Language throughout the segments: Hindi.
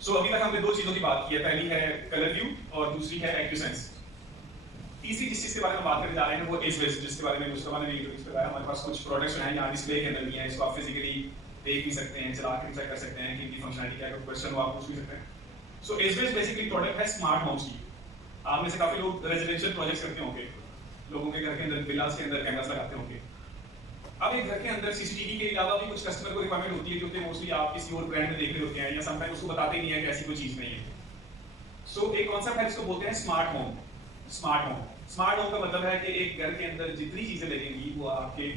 अभी तक हमने दो चीजों की बात की है, पहली है कलर व्यू और दूसरी है एक्यूसेंस। तीसरी जिस चीज के बारे में बात करने जा रहे हैं वो एज बेस, जिसके बारे में मुस्तफा ने इंट्रोड्यूस कराया। हमारे पास कुछ प्रोडक्ट्स हैं यहाँ डिस्प्ले के अंदर भी हैं, इसको आप फिजिकली देख भी सकते हैं, चला के चेक कर सकते हैं कि इनकी फंक्शनैलिटी क्या है, क्वेश्चन हो आप पूछ भी सकते हैं। एज बेस बेसिकली प्रोडक्ट है स्मार्ट होम्स की। आप में से काफी लोग रेजिडेंशियल प्रोजेक्ट्स करते होंगे, लोगों के घर के अंदर विलास के अंदर कैमरास लगाते होंगे। अब एक घर के अंदर सीसीटीवी के अलावा भी कुछ कस्टमर को रिक्वायरमेंट होती है, जो कि मोस्टली आप किसी और ब्रांड में देख रहे होते हैं या समटाइम उसको बताते ही नहीं है कि ऐसी कोई चीज नहीं है। एक कॉन्सेप्ट है जिसको बोलते हैं स्मार्ट होम। स्मार्ट होम का मतलब है कि एक घर के अंदर जितनी चीजें लगेंगी वो आपके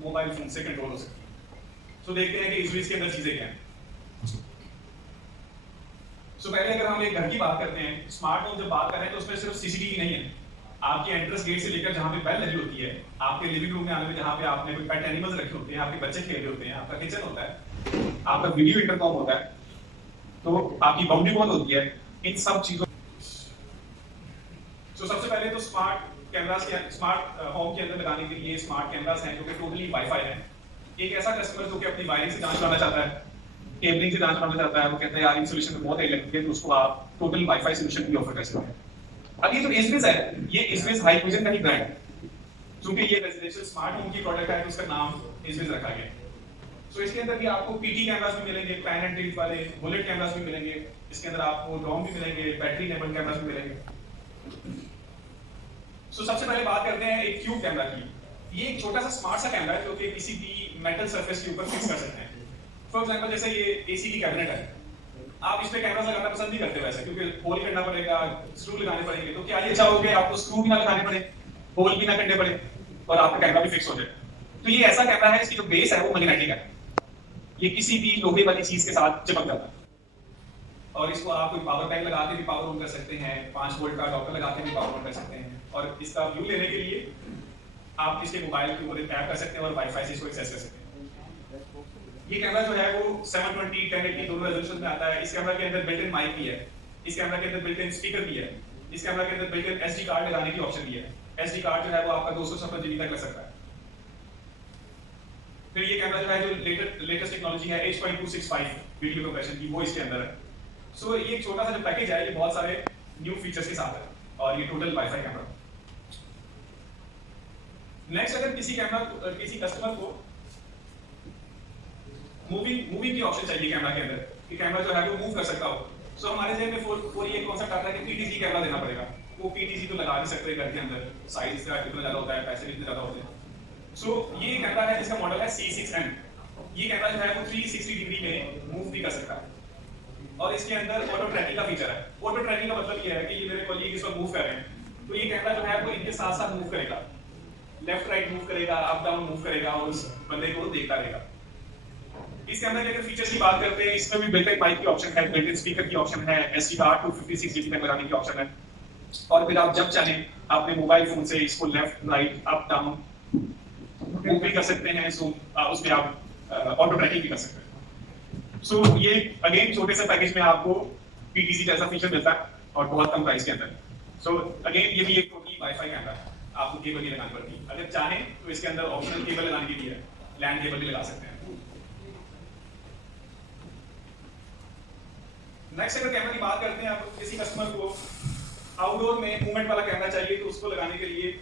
मोबाइल फोन से कंट्रोल हो सकती है। देखते हैं कि इस के अंदर चीजें क्या हैं। पहले अगर हम एक घर की बात करते हैं, स्मार्ट होम जब बात कर रहे हैं तो उसमें सिर्फ सीसीटीवी नहीं है। आपके एंट्रेंस गेट से लेकर जहां पे बेल लगी होती है, आपके लिविंग रूम में आने में जहां पे आपने कोई पेट एनिमल्स रखे होते हैं, आपके बच्चे खेल रहे होते हैं, आपका किचन होता है, आपका वीडियो इंटरकॉम होता है, तो आपकी बाउंड्री वॉल होती है, इन सब चीजों। सबसे पहले तो स्मार्ट कैमरास के स्मार्ट होम के अंदर लगाने के लिए स्मार्ट कैमरास हैं जो कि टोटली वाईफाई है। एक ऐसा कस्टमर जो कि अपनी वायरिंग से जांच करना चाहता है, केबलिंग से जांच करना चाहता है, वो कहता है यार इन सोल्यूशन में बहुत है लगती है, तो उसको आप टोटल वाईफाई सोल्यूशन भी ऑफर कर सकते हैं। अब ये जो एसबीएस है, ये एसबीएस हाइविजन का ही ब्रांड है। क्योंकि ये रेजिडेंशियल स्मार्ट होम की प्रोडक्ट है तो उसका नाम एसबीएस रखा गया है। इसके अंदर भी आपको पीटी कैमरास भी मिलेंगे, पैन एंड टिल्ट वाले बुलेट कैमरास भी मिलेंगे, इसके अंदर आपको ड्रोन भी मिलेंगे, बैटरी इनेबल्ड कैमरास भी मिलेंगे। सबसे पहले बात करते हैं एक क्यूब कैमरा की। ये एक छोटा सा स्मार्ट सा कैमरा है जो कि किसी भी मेटल सरफेस के ऊपर फिक्स कर सकते हैं। फॉर एग्जांपल जैसे ये एसी की कैबिनेट है, आप इस पे कैमरा लगाना पसंद नहीं करते वैसे, क्योंकि होल करना पड़ेगा, स्क्रू लगाने पड़ेंगे। तो क्या ये चाहोगे आपको स्क्रू भी ना लगाने पड़े, होल भी ना करने पड़े और आपका कैमरा भी फिक्स हो जाए? तो ये ऐसा कैमरा है इसकी जो बेस है वो मैग्नेटिक है, ये किसी भी लोहे वाली चीज के साथ चिपक जाता है। और इसको आप कोई पावर बैंक लगा के भी पावर ऑन कर सकते हैं, 5 वोल्ट का डॉक्टर लगा के भी पावर ऑन कर सकते हैं। और इसका व्यू लेने के लिए आप इसके मोबाइल के ऊपर टैप कर सकते हैं और वाईफाई से इसको एक्सेस कर सकते हैं। ये कैमरा जो है वो 720 1080 दोनों रेजोल्यूशन में आता है। इस कैमरा के अंदर बिल्ट इन माइक भी है, इस कैमरा के अंदर बिल्ट इन स्पीकर भी है, इस कैमरा के अंदर बिल्ट इन एसडी कार्ड लगाने की ऑप्शन भी है। एसडी कार्ड जो है वो आपका 256 जीबी तक लग सकता है। फिर ये कैमरा जो है जो लेटेस्ट टेक्नोलॉजी है H.265 वीडियो कंप्रेशन की, वो इसके अंदर है। ये एक छोटा सा जो पैकेज है ये बहुत सारे न्यू फीचर्स के साथ है और ये टोटल वाईफाई कैमरा। नेक्स्ट, अगर किसी कस्टमर को मूविंग की ऑप्शन चाहिए कैमरा के अंदर, कि कैमरा जो है वो मूव कर सकता हो, हमारे जेब में फोर ये कॉन्सेप्ट आता है कि पीटीसी कैमरा देना पड़ेगा। वो पीटीसी तो लगा नहीं सकते घर के अंदर, साइज इसका कितना ज्यादा होता है, पैसे भी इतने ज्यादा होते हैं। ये कैमरा है जिसका मॉडल है C6N। ये कैमरा जो है वो 360 डिग्री में मूव भी कर सकता है और इसके अंदर ऑटो ट्रैकिंग का फीचर है। ऑटो ट्रैकिंग का मतलब ये है कि ये मेरे कॉलीग इस पर मूव कर रहे हैं तो ये कैमरा जो है वो इनके साथ साथ मूव करेगा, लेफ्ट राइट मूव करेगा, अप डाउन मूव करेगा और उस बंदे को देखता रहेगा। इस कैमरा के अगर फीचर्स की बात करते हैं, इसमें भी बिल्ट इन माइक की ऑप्शन है, बिल्ट इन स्पीकर की ऑप्शन है, एसडी कार्ड 256 जीबी तक लगाने की ऑप्शन है। और फिर आप जब चाहें अपने मोबाइल फोन से इसको left right up down move भी कर सकते हैं। उसमें आप ऑटो ट्रैकिंग भी कर सकते हैं। ये अगेन छोटे से पैकेज में आपको पीटीसी जैसा फीचर मिलता है और बहुत कम प्राइस के अंदर। अगेन ये भी एक टोटली वाईफाई कैमरा है, आपको केबल नहीं लगानी पड़ती। अगर चाहें तो इसके अंदर ऑप्शनल केबल लगाने के लिए लैंड केबल भी लगा सकते हैं। नेक्स्ट, अगर कैमरा की बात करते हैं, आप किसी कस्टमर को आउटडोर में मूवमेंट वाला कैमरा चाहिए तो उसको लगाने के लिए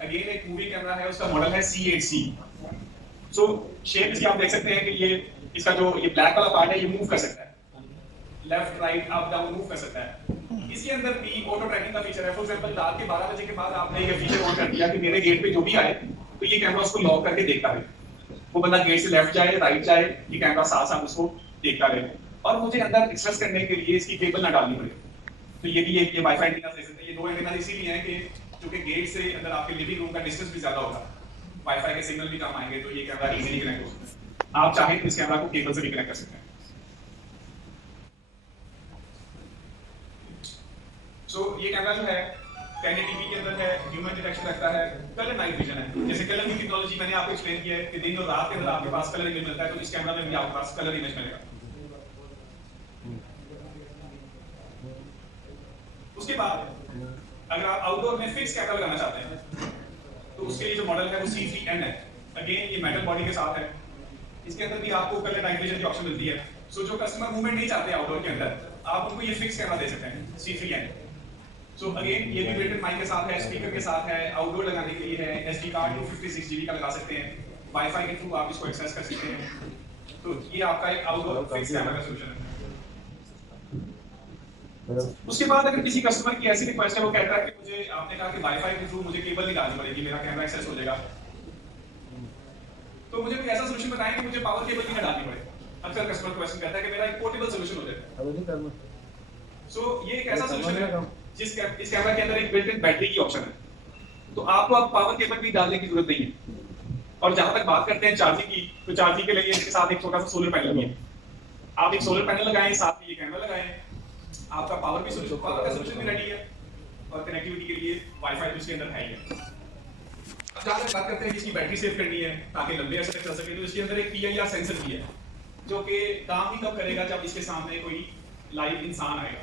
अगेन एक मूविंग कैमरा है, उसका मॉडल है C8C। शेप इसकी आप देख सकते हैं कि ये इसका जो ये ब्लैक वाला पार्ट है ये मूव कर सकता है, left right up down move कर सकता है। इसके अंदर भी ऑटो ट्रैकिंग का फीचर है। फॉर एग्जांपल रात के 12 बजे के बाद आपने ये फीचर ऑन कर दिया कि मेरे गेट पे जो भी आए तो ये कैमरा उसको लॉक करके देखता है। वो बंदा गेट से लेफ्ट जाए राइट जाए, ये कैमरा साथ साथ उसको देखता रहे और मुझे अंदर एक्सेस करने के लिए इसकी केबल ना डालनी पड़े। तो ये भी एक वाईफाई एंटीना दे सकते हैं। ये दो एंटीना इसीलिए हैं कि जो कि गेट से अंदर आपके लिविंग रूम का डिस्टेंस भी ज्यादा होगा, वाईफाई के सिग्नल भी कम आएंगे, तो ये कैमरा इजीली कनेक्ट हो सकता है। आप चाहें तो इस कैमरा को केबल से भी कनेक्ट कर सकते हैं। ये कैमरा जो है 1080p के अंदर है, ह्यूमन डिटेक्शन रखता है, कलर नाइट विजन है। जैसे कलर की टेक्नोलॉजी मैंने आपको एक्सप्लेन किया है कि दिन और रात के अंदर आपके पास कलर इमेज मिलता है, तो इस कैमरा में भी आपके पास कलर इमेज मिलेगा। उसके बाद अगर आप आउटडोर में फिक्स कैमरा लगाना चाहते हैं तो उसके लिए जो मॉडल है वो C3N है। अगेन ये मेटल बॉडी के साथ है। इसके अंदर भी आपको कलर नाइट विजन की ऑप्शन मिलती है। सो जो कस्टमर मूवमेंट नहीं चाहते आउटडोर के अंदर, आप उनको ये फिक्स कैमरा दे सकते हैं C3N। सो अगेन ये भी बिल्ट इन माइक के साथ है, स्पीकर के साथ है, आउटडोर लगाने के लिए है, SD कार्ड 256 GB का लगा सकते हैं, वाईफाई के थ्रू आप इसको एक्सेस कर सकते हैं। तो ये आपका एक आउटडोर फिक्स कैमरा का सॉल्यूशन है। उसके बाद अगर किसी कस्टमर की ऐसी रिक्वेस्ट है, वो कहता है कि मुझे, आपने कहा कि वाईफाई के थ्रू मुझे केबल नहीं डालनी पड़ेगी, मेरा कैमरा एक्सेस हो जाएगा, तो मुझे कोई ऐसा सॉल्यूशन बताएं कि मुझे पावर केबल नहीं डालनी पड़े। अक्सर कस्टमर क्वेश्चन करता है कि मेरा एक पोर्टेबल सॉल्यूशन हो जाए। सो ये एक ऐसा सॉल्यूशन है इस कैमरा के अंदर एक बिल्ट इन बैटरी की ऑप्शन है, तो आपको अब पावर केबल भी डालने की जरूरत नहीं है। और जहां तक बात करते हैं चार्जिंग की, तो चार्जिंग के लिए इसके साथ एक छोटा सा सोलर पैनल भी है। आप एक सोलर पैनल लगाएं, साथ में ये कैमरा लगाएं, आपका पावर का सॉल्यूशन भी रेडी है, और कनेक्टिविटी के लिए वाईफाई भी इसके अंदर है ही है। अब जहां तक बात करते हैं कि इसकी बैटरी सेव करनी है ताकि लंबे अरसे तक चल सके, तो इसके अंदर एक PIR सेंसर भी है, जो कि काम ही तब करेगा जब इसके सामने कोई लाइव इंसान आएगा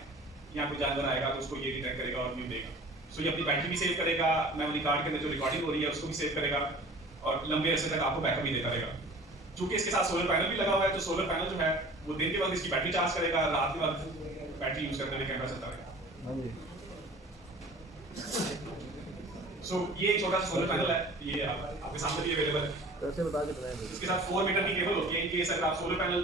या कोई जानवर आएगा, तो उसको ये डिटेक्ट करेगा और व्यू देगा। सो ये अपनी बैटरी भी सेव करेगा, मेमोरी कार्ड के अंदर जो रिकॉर्डिंग हो रही है उसको भी सेव करेगा, और लंबे अरसे तक आपको बैकअप भी देता रहेगा। चूंकि इसके साथ सोलर पैनल भी लगा हुआ है, तो सोलर पैनल जो है वो दिन के वक्त इसकी बैटरी चार्ज करेगा, रात के वक्त बैटरी यूज करते हुए कैमरा चलता रहेगा। सो ये एक छोटा सा सोलर पैनल है, ये आपके सामने भी अवेलेबल है। कैसे बता के बताएं? इसके साथ 4 मीटर की केबल होती है, इन केस अगर आप सोलर पैनल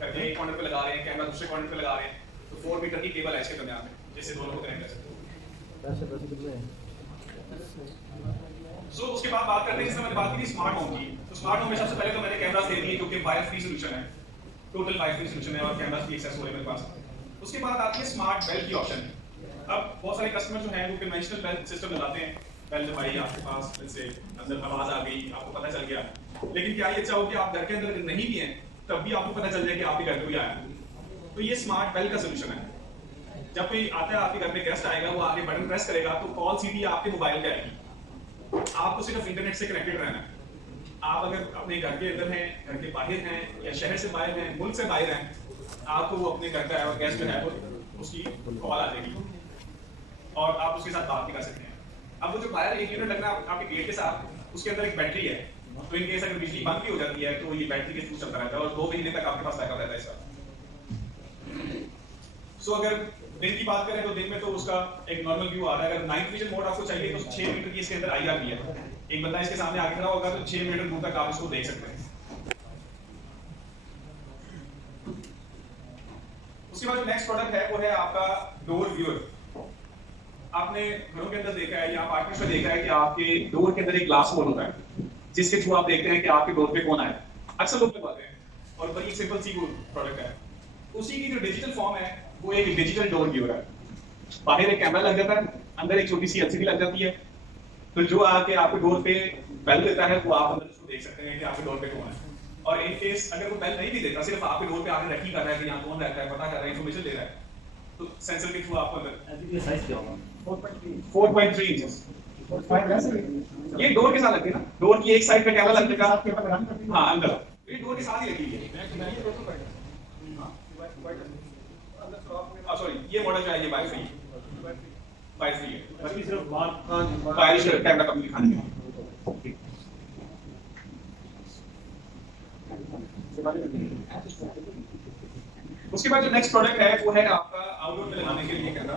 करके एक कॉर्नर पे लगा रहे हैं, कैमरा दूसरे कॉर्नर पे लगा रहे हैं, तो 4 मीटर की केबल है इसके दरमियान में, जिससे दोनों को कनेक्ट कर सकते हो। पैसे कितने हैं? सो उसके बाद बात करते हैं, जिसमें मैंने बात की थी स्मार्ट होम की। तो स्मार्ट होम में सबसे पहले तो मैंने कैमरास दे दिए, क्योंकि वायर फ्री सॉल्यूशन है, टोटल वायर फ्री सॉल्यूशन है, और कैमरास भी एक्सेस हो रहे हैं मेरे पास। उसके बाद आती है स्मार्ट बेल की ऑप्शन। अब बहुत सारे कस्टमर जो हैं वो कन्वेंशनल बेल सिस्टम लगाते हैं, बेल दबाई आपके पास, से अंदर आवाज आ गई, आपको पता चल गया। लेकिन क्या ये अच्छा हो कि आप घर के अंदर नहीं भी हैं तब भी आपको पता चल जाए कि आपके घर कोई आया? तो ये स्मार्ट बेल का सॉल्यूशन है। जब कोई आता है आपके घर में, गेस्ट आएगा, वो आके बटन प्रेस करेगा तो कॉल सीधी आपके मोबाइल पे आएगी। आपको सिर्फ इंटरनेट से कनेक्टेड रहना है। आप अगर अपने घर के अंदर हैं, घर के बाहर हैं, या शहर से बाहर हैं, मुल्क से बाहर हैं, आपको वो अपने घर का गेस्ट जो है वो उसकी कॉल आ जाएगी और आप उसके साथ बात भी कर सकते हैं। अब वो जो बाहर एक यूनिट लगना है आपके गेट के साथ, उसके अंदर एक बैटरी है, तो इन केस अगर बिजली बंद भी हो जाती है तो ये बैटरी के थ्रू चलता रहता है, और 2 महीने तक आपके पास बैकअप रहता है इसका। सो अगर दिन की बात करें तो दिन में तो उसका एक नॉर्मल व्यू आ रहा है। अगर नाइट विजन मोड आपको चाहिए तो 6 मीटर की इसके अंदर IR भी है, एक बंदा इसके सामने आगे खड़ा होगा तो 6 मीटर दूर तक आप इसको देख सकते हैं। उसके बाद जो नेक्स्ट प्रोडक्ट है वो है आपका डोर व्यूअर। आपने घरों के अंदर देखा है या अपार्टमेंट्स में देखा है कि आपके डोर के अंदर एक ग्लास होल होता है, जिसके थ्रू आप देखते हैं कि आपके डोर पे कौन आया। अक्सर लोग लगवाते हैं और बड़ी सिंपल सी प्रोडक्ट है। उसी की जो डिजिटल फॉर्म है वो एक डिजिटल डोर व्यूअर है। बाहर एक कैमरा लग जाता है, अंदर एक छोटी सी LCD लग जाती है, तो जो आके आपके डोर पे बेल देता है वो आप अंदर उसको देख सकते हैं कि आपके डोर पे कौन है। और इन केस अगर वो बेल नहीं भी देता, सिर्फ आपके डोर पे आके रखी कर रहा है कि यहाँ कौन रहता है, पता कर रहा है, इंफॉर्मेशन दे रहा है, तो सेंसर के थ्रू आपको अंदर 4.3 इंचेस ये डोर के साथ लगती है ना, डोर की एक साइड पे कैमरा लग जाएगा। हाँ अंदर ये डोर के साथ ही लगी है। सॉरी ये मॉडल जो है ये वाई फ्री है, बाकी सिर्फ बाहर कैमरा कम दिखाने के। उसके बाद जो नेक्स्ट प्रोडक्ट है वो है आपका आउटडोर में लगाने के लिए कैमरा।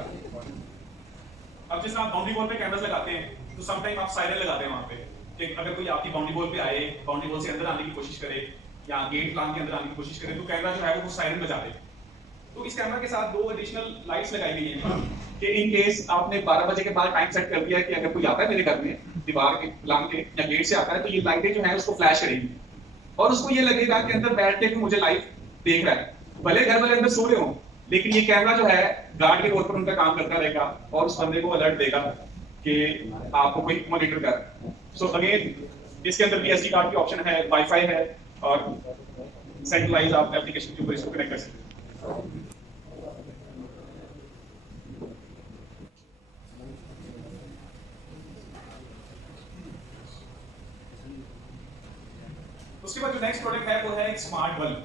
अब जिस आप बाउंड्री वॉल पे कैमरास लगाते हैं तो सम टाइम आप साइरन लगाते हैं वहां पे कि अगर कोई आपकी बाउंड्री वॉल पे आए, बाउंड्री वॉल से अंदर आने की कोशिश करे या गेट प्लान के अंदर आने की कोशिश करे, तो कैमरा जो है वो साइरन बजा दे। तो इस कैमरा के साथ 2 एडिशनल लाइट्स लगाई गई हैं कि इन केस आपने 12 बजे के बाद टाइम सेट कर दिया कि अगर कोई आता है मेरे घर में दीवार के प्लान के या गेट से आता है, तो ये लाइटें जो है उसको फ्लैश करेगी और उसको ये लगेगा कि अंदर बैठ के भी मुझे लाइव देख रहा है। भले घर वाले अंदर सो रहे हो, लेकिन ये कैमरा जो है गार्ड के तौर पर उनका काम करता रहेगा और उस बंदे को अलर्ट देगा कि आपको कोई मॉनिटर कर। सो अगेन इसके अंदर भी SD कार्ड की ऑप्शन है, वाईफाई है और सेंट्रलाइज आप एप्लीकेशन के ऊपर इसको कनेक्ट कर सकते हैं। उसके बाद जो नेक्स्ट प्रोडक्ट है वो है एक स्मार्ट बल्ब।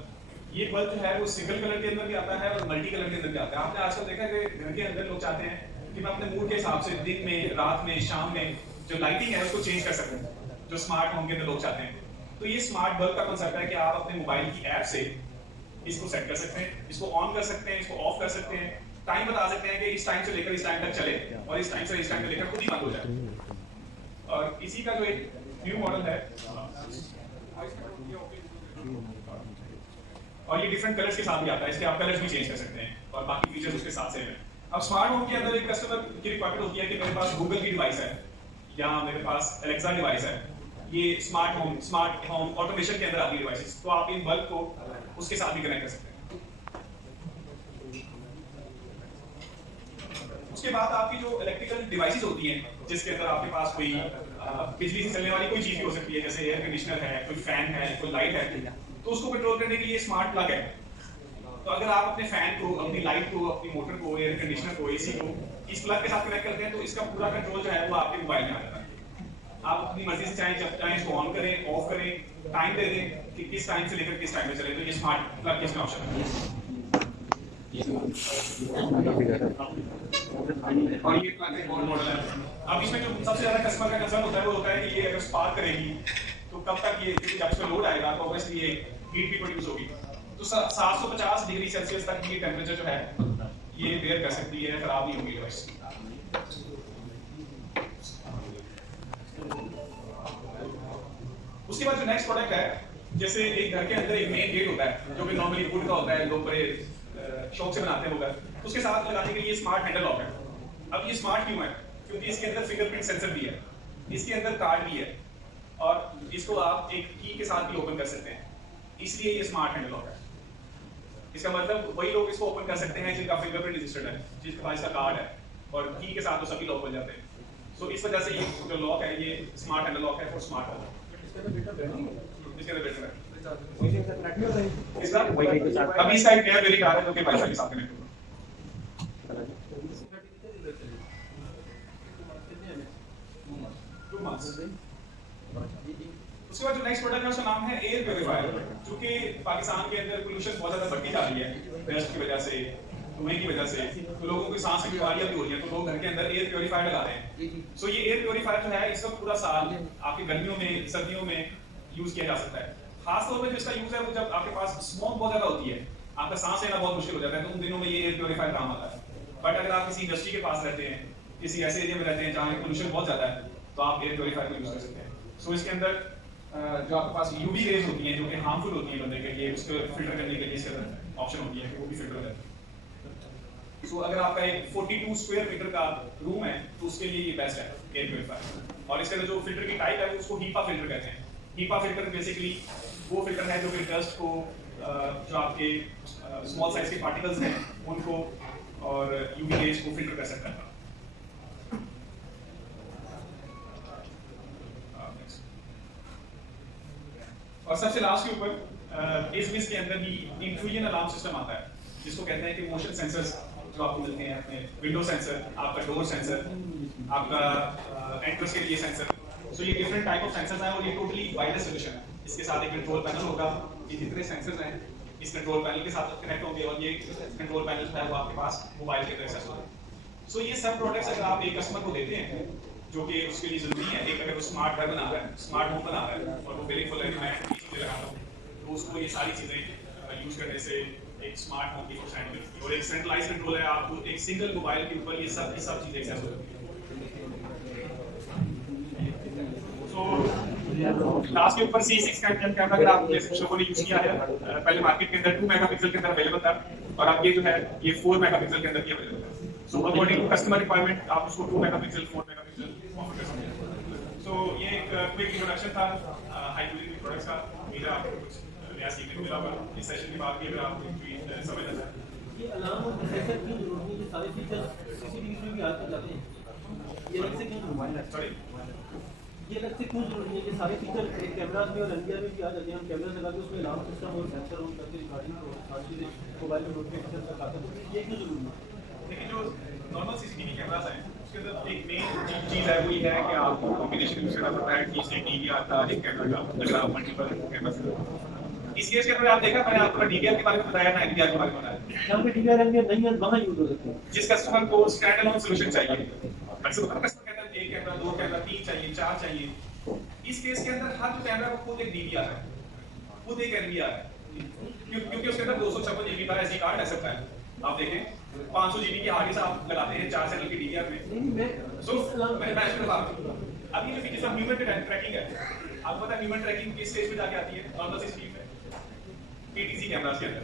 ये बल्ब जो है वो सिंगल कलर के अंदर भी आता है और मल्टी कलर के अंदर भी आता है। आपने आजकल देखा है कि घर के अंदर लोग चाहते हैं कि मैं अपने मूड के हिसाब से दिन में, रात में, शाम में जो लाइटिंग है उसको चेंज कर सकते हैं, जो स्मार्ट होम के अंदर लोग चाहते हैं। तो ये स्मार्ट बल्ब का कंसेप्ट है कि आप अपने मोबाइल की ऐप से इसको सेट कर सकते हैं, इसको ऑन कर सकते हैं, इसको ऑफ कर सकते हैं, टाइम बता सकते हैं कि इस टाइम से लेकर इस टाइम तक चले और इस टाइम से इस टाइम तक लेकर खुद ही बंद हो जाए। और इसी का जो एक न्यू मॉडल है और ये डिफरेंट कलर्स के साथ भी आता है, इसके आप कलर्स भी चेंज कर सकते हैं और बाकी फीचर्स उसके साथ सेम है। अब स्मार्ट होम के अंदर एक कस्टमर की रिक्वायरमेंट होती है कि मेरे पास गूगल की डिवाइस है या मेरे पास एलेक्सा डिवाइस है, ये स्मार्ट होम ऑटोमेशन के अंदर आती है डिवाइसेस, तो आप इन बल्ब को उसके साथ भी कनेक्ट कर सकते हैं। उसके बाद आपकी जो इलेक्ट्रिकल डिवाइसेस होती हैं, जिसके अंदर आपके पास कोई बिजली से चलने वाली कोई चीज भी हो सकती है, जैसे एयर कंडीशनर है, कोई फैन है, कोई लाइट है, तो उसको कंट्रोल करने के लिए स्मार्ट प्लग है। तो अगर आप अपने फैन को, अपनी लाइट को, अपनी मोटर को, एयर कंडीशनर को, एसी को इस प्लग के साथ कनेक्ट करते हैं तो इसका पूरा कंट्रोल जो है वो आपके मोबाइल में आ जाता है। आप अपनी मर्जी से चाहे जब चाहे इसको ऑन करें, ऑफ करें, टाइम दे दें कि किस टाइम से लेकर किस टाइम में चले, तो ये स्मार्ट प्लग के इसमें ऑप्शन है। और ये प्लग एक और मॉडल है। अब इसमें जो सबसे ज्यादा कस्टमर का कंसर्न होता है वो होता है कि ये अगर स्पार्क करेगी तो कब तक ये, क्योंकि जब इसमें लोड आएगा तो ऑब्वियसली ये हीट भी प्रोड्यूस होगी, तो 750 डिग्री सेल्सियस तक ये टेम्परेचर जो है ये बेयर कर सकती है, खराब नहीं होगी डिवाइस। उसके बाद जो नेक्स्ट प्रोडक्ट है, जैसे एक घर के अंदर एक मेन गेट होता है जो कि नॉर्मली वुड का होता है, लोग बड़े शौक से बनाते हैं होगा, उसके साथ लगाने के लिए स्मार्ट हैंडल लॉक है। अब ये स्मार्ट क्यों है? क्योंकि इसके अंदर फिंगरप्रिंट सेंसर भी है, इसके अंदर कार्ड भी है और इसको आप एक की के साथ भी ओपन कर सकते हैं, इसलिए ये स्मार्ट हैंडल लॉक है। इसका मतलब वही लोग इसको ओपन कर सकते हैं जिनका फिंगरप्रिंट रजिस्टर्ड है, जिसके पास इसका कार्ड है, और की के साथ तो सभी लॉक हो जाते हैं। सो इस वजह से ये जो लॉक है ये स्मार्ट हैंडल लॉक है फॉर स्मार्ट होम। इसके अंदर बेटर है इसका अभी इसका एक नया वेरिएंट आ रहा है जो कि वाईफाई के साथ कनेक्ट होगा। उसके बाद जो नेक्स्ट प्रोडक्ट है उसका नाम है एयर प्योरीफायर, जो कि पाकिस्तान के अंदर पोल्यूशन बहुत ज्यादा बढ़ती जा रही है डस्ट की वजह से, धुएं की वजह से, तो लोगों को सांस की बीमारियां भी हो रही हैं, तो लोग घर के अंदर एयर प्योरीफायर लगा रहे हैं। सो ये एयर प्योरीफायर जो है इस वक्त पूरा साल आपकी गर्मियों में, सर्दियों में यूज किया जा सकता है। खासतौर पर जिसका यूज है वो जब आपके पास स्मोक बहुत ज्यादा होती है, आपका सांस लेना बहुत मुश्किल हो जाता है, तो उन दिनों में ये एयर प्योरीफायर काम आता है। बट अगर आप किसी इंडस्ट्री के पास रहते हैं, किसी ऐसे एरिया में रहते हैं जहाँ पोल्यूशन बहुत ज्यादा है, तो आप एयर प्योरीफायर को यूज कर सकते हैं। सो इसके अंदर जो आपके पास यूवी रेज होती हैं जो कि हार्मफुल होती है बंदे के लिए, उसको फिल्टर करने के लिए इसके अंदर ऑप्शन होती है कि वो भी फिल्टर करते हैं। सो अगर आपका एक 42 स्क्वायर मीटर का रूम है तो उसके लिए ये बेस्ट है एयर प्योरीफायर। और इसके अंदर जो फिल्टर की टाइप है वो उसको हीपा फिल्टर कहते हैं। हीपा फिल्टर बेसिकली वो फिल्टर है जो कि डस्ट को, जो आपके स्मॉल साइज के पार्टिकल्स हैं उनको और यूवी रेज को फिल्टर कर सकता है। और सबसे लास्ट के ऊपर इस के अंदर भी इंट्रूजन अलार्म सिस्टम आता है, जिसको कहते हैं कि मोशन सेंसर्स जो आपको मिलते हैं अपने विंडो सेंसर, आपका डोर सेंसर, आपका एंट्रेंस के लिए सेंसर। सो ये डिफरेंट टाइप ऑफ सेंसर्स हैं और ये टोटली वायरलेस सॉल्यूशन है। इसके साथ एक कंट्रोल पैनल होगा, ये जितने सेंसर्स हैं इस कंट्रोल पैनल के साथ कनेक्ट होंगे और ये कंट्रोल पैनल जो है वो आपके पास मोबाइल के अंदर एक्सेस होगा। सो ये सब प्रोडक्ट्स अगर आप एक कस्टमर को देते हैं जो कि उसके लिए जरूरी है, एक अगर वो स्मार्ट घर बना रहा है, स्मार्ट होम बना रहा है और वो बिलीवफुल है कि मैं ये चीजें लगाता हूँ, तो उसको ये सारी चीजें यूज करने से एक स्मार्ट होम की फंक्शनैलिटी मिलती है और एक सेंट्रलाइज्ड कंट्रोल है, आपको एक सिंगल मोबाइल के ऊपर ये सब की सब चीजें एक्सेस हो जाती है। तो लास्ट के ऊपर C6 का कैमरा अगर आप लोगों ने यूज किया है, पहले मार्केट के अंदर 2 मेगापिक्सल के अंदर अवेलेबल था और अब ये जो है ये 4 मेगापिक्सल के अंदर भी अवेलेबल है। So according to customer requirement आप उसको 2 मेगापिक्सल 4 मेगापिक्सल ऑफर कर सकते हैं। सो ये एक क्विक इंट्रोडक्शन था हाई क्वालिटी प्रोडक्ट्स का। उम्मीद है आपको कुछ नया सीखने को मिला होगा इस सेशन के बाद भी। अगर आपको कोई समझना चाहते ये अलार्म और सेंसर की जरूरत नहीं, ये सारे फीचर्स सीसीटीवी में भी आते जाते हैं, ये अलग से क्यों मोबाइल है? सॉरी ये अलग से क्यों जरूरी है? ये सारे फीचर कैमरास में और एनडीआर में भी आ जाते हैं। हम कैमरा लगा के उसमें अलार्म सिस्टम और सेंसर ऑन करके रिकॉर्डिंग को सारी चीजें मोबाइल में नोटिफिकेशन तक आते हैं, तो ये क्यों जरूरी है? लेकिन जो नॉर्मल सीसीटीवी कैमरास हैं उसके अंदर एक मेन चीज है वो ये है कि आपको कॉम्बिनेशन यूज करना पड़ता है कि से टीवी आता है, एक कैमरा का, अगर आप मल्टीपल कैमरा। इस केस के अंदर आप देखा, मैंने आपको डीवीआर के बारे में बताया ना, एनडीआर के बारे में बताया। जहाँ पे डीवीआर एनडीआर नहीं है वहाँ यूज हो सकते हैं। जिस कस्टमर को स्टैंड अलोन सॉल्यूशन चाहिए, अक्सर होता है कस्टमर कहता है 1 कैमरा 2 कैमरा 3 चाहिए 4 चाहिए। इस केस के अंदर हर जो कैमरा को खुद एक डीवीआर है, खुद एक एनवीआर है। क्योंकि उसके अंदर 256 जीबी का एसडी कार्ड ऐसे है। आप देखें 500 जीबी की हार्ड डिस्क आप लगाते हैं 4 चैनल की डीवीआर में। सो मैं बता अभी जो फीचर्स ऑफ ह्यूमन ट्रैकिंग है, आपको पता है ह्यूमन ट्रैकिंग किस स्टेज पे जाके आती है नॉर्मल सी स्पीड में पीटीसी कैमरास के अंदर,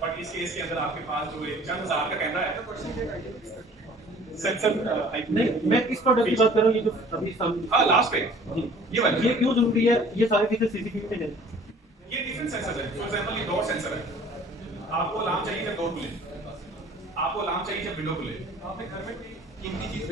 बट इस केस के अंदर आपके पास जो एक चंद हजार का कैमरा है सेंसर नहीं, मैं किस प्रोडक्ट की बात कर रहा हूँ, ये जो अभी सामने हाँ लास्ट पे ये वाला ये क्यों जरूरी है, ये सारे फीचर सीसीटीवी में है। ये डिफरेंट सेंसर है। फॉर एग्जांपल ये डोर सेंसर है, आपको अलार्म चाहिए जब डोर खुले, आपको अलार्म चाहिए जब विंडो खुले। आपने घर में कीमती चीज